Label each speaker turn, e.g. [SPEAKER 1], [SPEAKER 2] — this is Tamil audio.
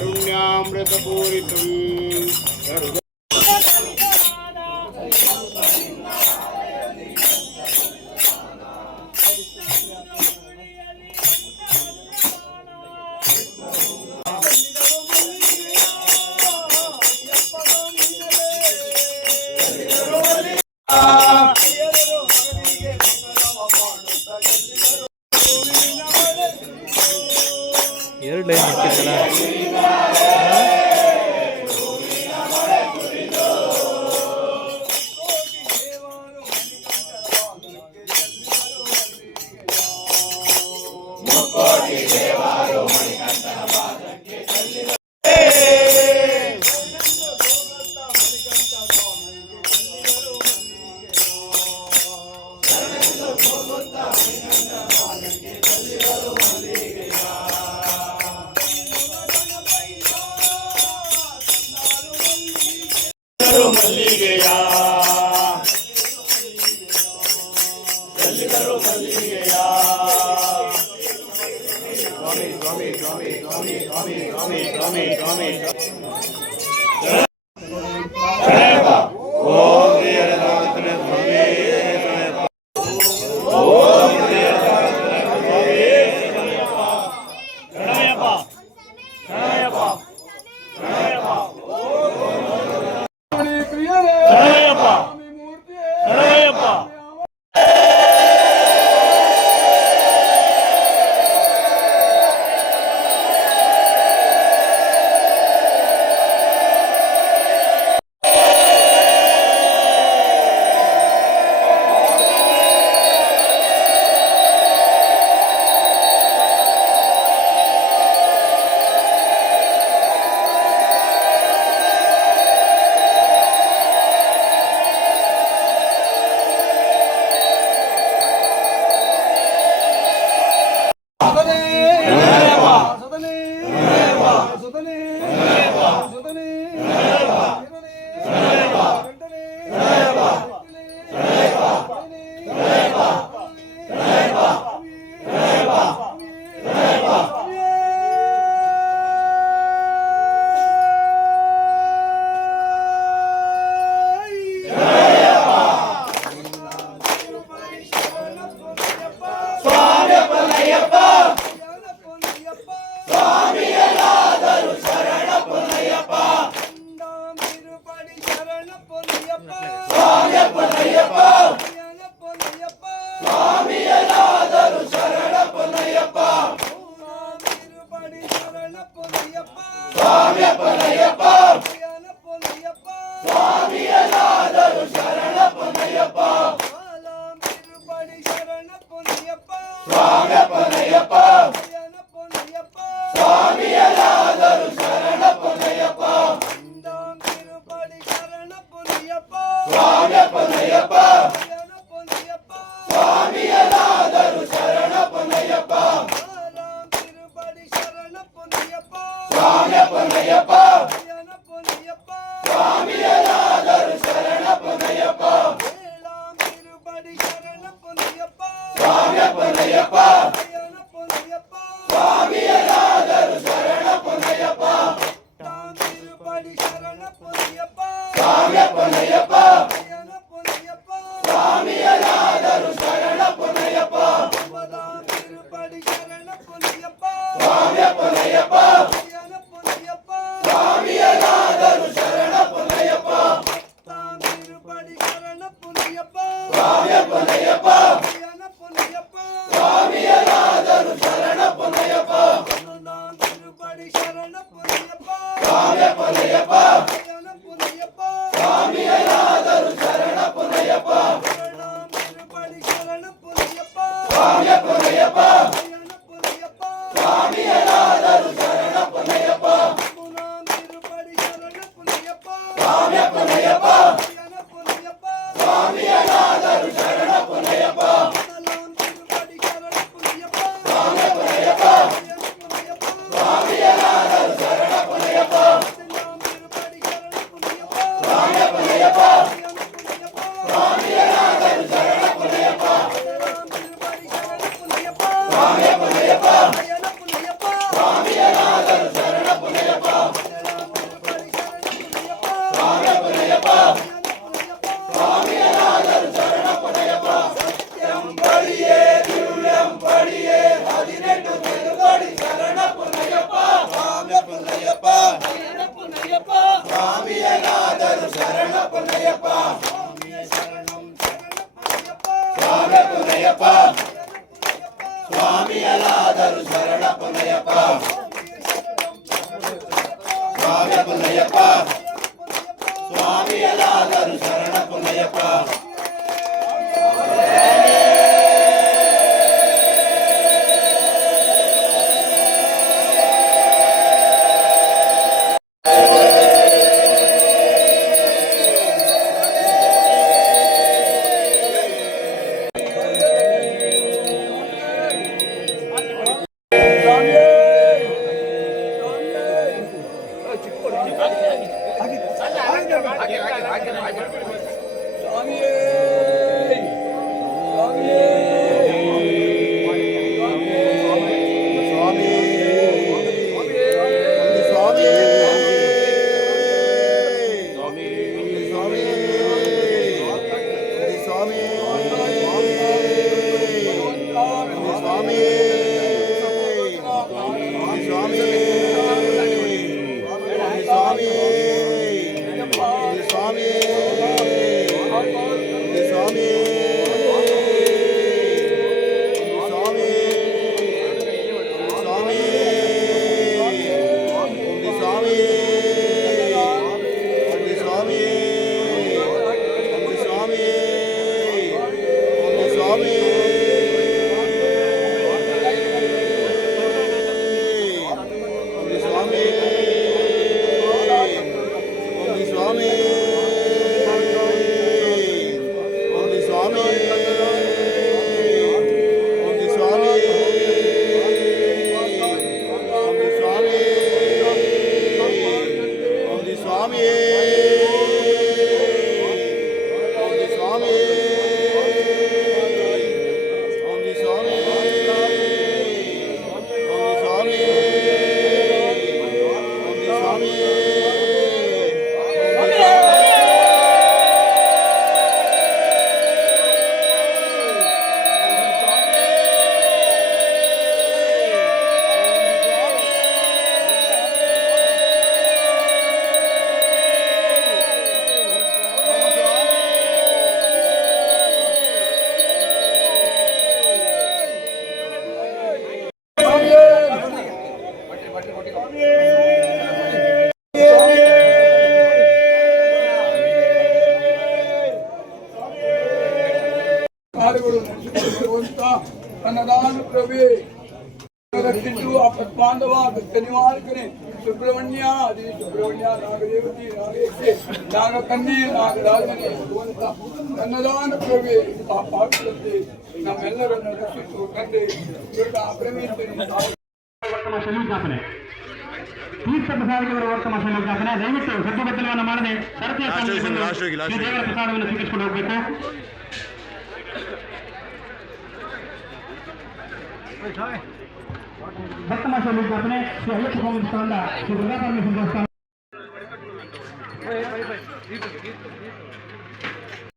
[SPEAKER 1] कारुण्यामृतपूरितम्।
[SPEAKER 2] ensinarei.
[SPEAKER 3] மல்லிகையா? Tampa. Tampa. Ayyappan Ayyappa பொன்னையப்பா. சுவாமி அநாதர் சரண பொன்னையப்பா. சுவாமி பொன்னையப்பா சுவாமி அநாதர் சரண பொன்னையப்பா சுவாமி பொன்னையப்பா சுவாமி அநாதர் சரண புரியப்பா. சரண புண்ணையப்பா சுவாமி எல்லாதரும் சரண புண்ணையப்பா I can, I can. Pandava ಶನಿವಾರ ಕರೆ ಸುಬ್ರಹ್ಮಣ್ಯ ಅದೇ ಸುಬ್ರಹ್ಮಣ್ಯ ನಾಗದೇವತಿ ನಾಗೇಶೆ ನಾಗಕನ್ಯೆ ನಾಗರಾಜನೆ ಭಗವಂತ ಅನ್ನದಾನ ಪ್ರಭೆ ಆ ಪಾವಿಸುತ್ತೆ ನಮ್ಮೆಲ್ಲರನ್ನು ರಕ್ಷಿಸು ತಂದೆ ದೊಡ್ಡ ಅಪ್ರಮೇಶ್ವರಿ
[SPEAKER 4] ಶನಿವಿಜ್ಞಾಪನೆ ತೀರ್ಥ ಪ್ರಸಾದಕ್ಕೆ ಬರುವ ವರ್ತಮ ಶನಿವಿಜ್ಞಾಪನೆ ದಯವಿಟ್ಟು ಸದ್ದುಗದ್ದಲವನ್ನು ಮಾಡದೆ ಸರತಿಯ ದೇವರ ಪ್ರಸಾದವನ್ನು ಸ್ವೀಕರಿಸಿಕೊಂಡು ಹೋಗಬೇಕು वर्तमान समय अपने पहले परफॉर्मेंस